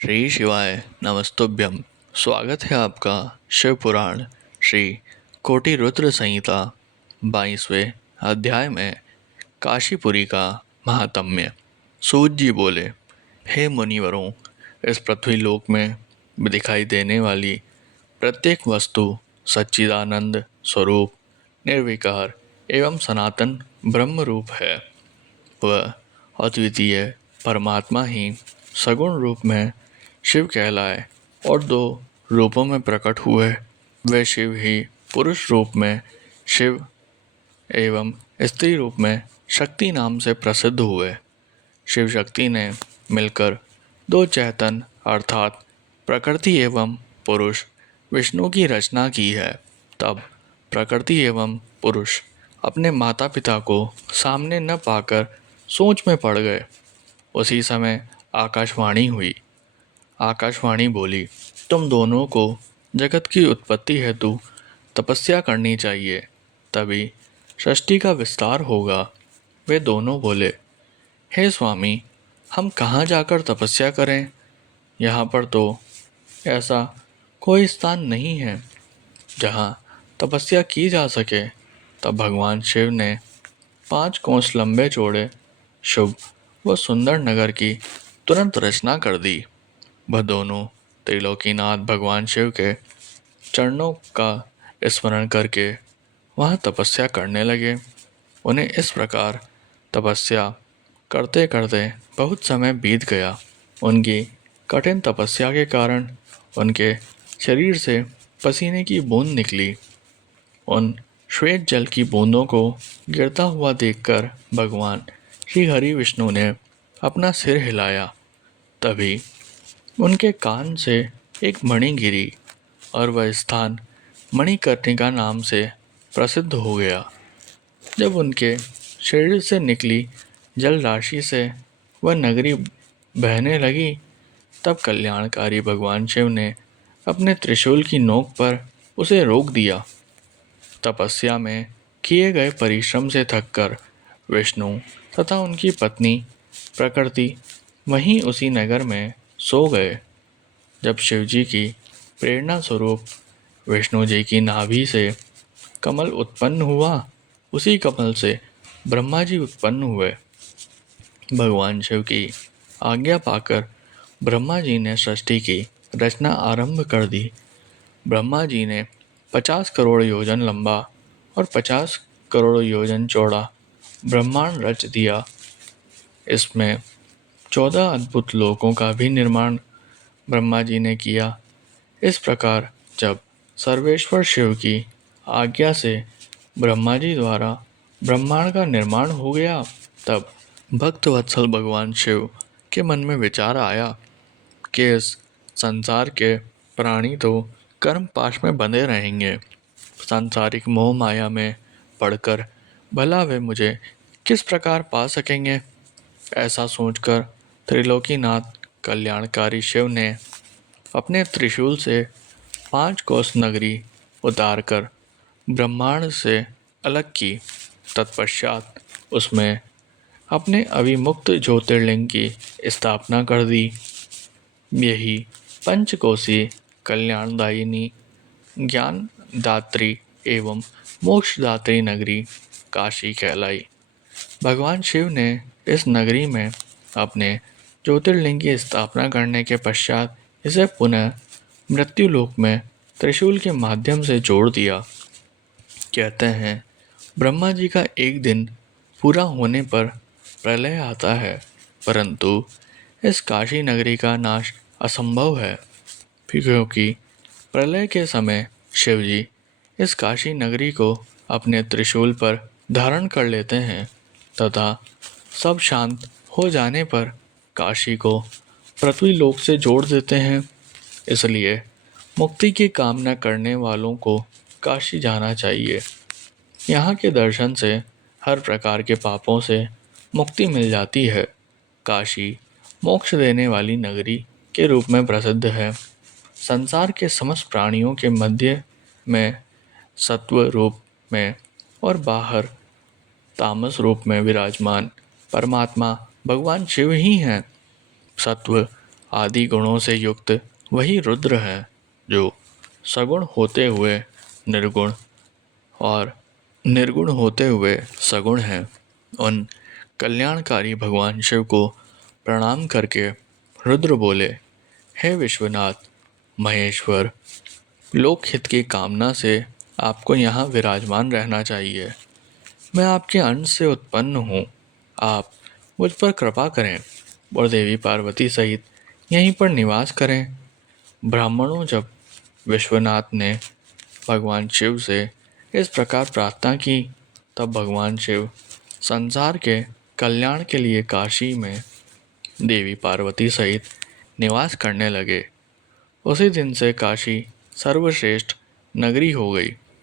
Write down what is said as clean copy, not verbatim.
श्री शिवाय नमस्तुभ्यम। स्वागत है आपका शिव पुराण श्री कोटि रुद्र संहिता 22वें अध्याय में काशीपुरी का महात्म्य। सूत जी बोले, हे मुनिवरों, इस पृथ्वी लोक में दिखाई देने वाली प्रत्येक वस्तु सच्चिदानंद स्वरूप निर्विकार एवं सनातन ब्रह्म रूप है। वह अद्वितीय परमात्मा ही सगुण रूप में शिव कहलाए और दो रूपों में प्रकट हुए। वे शिव ही पुरुष रूप में शिव एवं स्त्री रूप में शक्ति नाम से प्रसिद्ध हुए। शिव शक्ति ने मिलकर दो चैतन अर्थात प्रकृति एवं पुरुष विष्णु की रचना की है। तब प्रकृति एवं पुरुष अपने माता पिता को सामने न पाकर सोच में पड़ गए। उसी समय आकाशवाणी हुई। आकाशवाणी बोली, तुम दोनों को जगत की उत्पत्ति हेतु तपस्या करनी चाहिए, तभी सृष्टि का विस्तार होगा। वे दोनों बोले, हे स्वामी, हम कहाँ जाकर तपस्या करें? यहाँ पर तो ऐसा कोई स्थान नहीं है जहाँ तपस्या की जा सके। तब भगवान शिव ने 5 कोस लंबे चौड़े शुभ व सुंदर नगर की तुरंत रचना कर दी। वह दोनों त्रिलोकीनाथ भगवान शिव के चरणों का स्मरण करके वहाँ तपस्या करने लगे। उन्हें इस प्रकार तपस्या करते करते बहुत समय बीत गया। उनकी कठिन तपस्या के कारण उनके शरीर से पसीने की बूंद निकली। उन श्वेत जल की बूंदों को गिरता हुआ देखकर भगवान श्री हरि विष्णु ने अपना सिर हिलाया। तभी उनके कान से एक मणि गिरी और वह स्थान मणिकर्णिका नाम से प्रसिद्ध हो गया। जब उनके शरीर से निकली जल राशि से वह नगरी बहने लगी, तब कल्याणकारी भगवान शिव ने अपने त्रिशूल की नोक पर उसे रोक दिया। तपस्या में किए गए परिश्रम से थककर विष्णु तथा उनकी पत्नी प्रकृति वहीं उसी नगर में सो गए। जब शिवजी की प्रेरणा स्वरूप विष्णु जी की नाभि से कमल उत्पन्न हुआ, उसी कमल से ब्रह्मा जी उत्पन्न हुए। भगवान शिव की आज्ञा पाकर ब्रह्मा जी ने सृष्टि की रचना आरंभ कर दी। ब्रह्मा जी ने 50 करोड़ योजन लंबा और 50 करोड़ योजन चौड़ा ब्रह्मांड रच दिया। इसमें 14 अद्भुत लोकों का भी निर्माण ब्रह्मा जी ने किया। इस प्रकार जब सर्वेश्वर शिव की आज्ञा से ब्रह्मा जी द्वारा ब्रह्मांड का निर्माण हो गया, तब भक्त वत्सल भगवान शिव के मन में विचार आया कि इस संसार के प्राणी तो कर्म पाश में बंधे रहेंगे। सांसारिक मोह माया में पड़कर भला वे मुझे किस प्रकार पा सकेंगे? ऐसा सोचकर त्रिलोकीनाथ कल्याणकारी शिव ने अपने त्रिशूल से 5 कोस नगरी उतारकर ब्रह्मांड से अलग की। तत्पश्चात उसमें अपने अविमुक्त ज्योतिर्लिंग की स्थापना कर दी। यही पंचकोशी कल्याणदायिनी ज्ञानदात्री एवं मोक्षदात्री नगरी काशी कहलाई। भगवान शिव ने इस नगरी में अपने ज्योतिर्लिंग की स्थापना करने के पश्चात इसे पुनः मृत्युलोक में त्रिशूल के माध्यम से जोड़ दिया। कहते हैं, ब्रह्मा जी का एक दिन पूरा होने पर प्रलय आता है, परंतु इस काशी नगरी का नाश असंभव है, क्योंकि प्रलय के समय शिवजी इस काशी नगरी को अपने त्रिशूल पर धारण कर लेते हैं तथा सब शांत हो जाने पर काशी को पृथ्वी लोक से जोड़ देते हैं। इसलिए मुक्ति की कामना करने वालों को काशी जाना चाहिए। यहाँ के दर्शन से हर प्रकार के पापों से मुक्ति मिल जाती है। काशी मोक्ष देने वाली नगरी के रूप में प्रसिद्ध है। संसार के समस्त प्राणियों के मध्य में सत्व रूप में और बाहर तामस रूप में विराजमान परमात्मा भगवान शिव ही हैं। सत्व आदि गुणों से युक्त वही रुद्र है जो सगुण होते हुए निर्गुण और निर्गुण होते हुए सगुण है। उन कल्याणकारी भगवान शिव को प्रणाम करके रुद्र बोले, हे विश्वनाथ महेश्वर, लोकहित की कामना से आपको यहाँ विराजमान रहना चाहिए। मैं आपके अंश से उत्पन्न हूँ, आप मुझ पर कृपा करें और देवी पार्वती सहित यहीं पर निवास करें। ब्राह्मणों, जब विश्वनाथ ने भगवान शिव से इस प्रकार प्रार्थना की, तब भगवान शिव संसार के कल्याण के लिए काशी में देवी पार्वती सहित निवास करने लगे। उसी दिन से काशी सर्वश्रेष्ठ नगरी हो गई।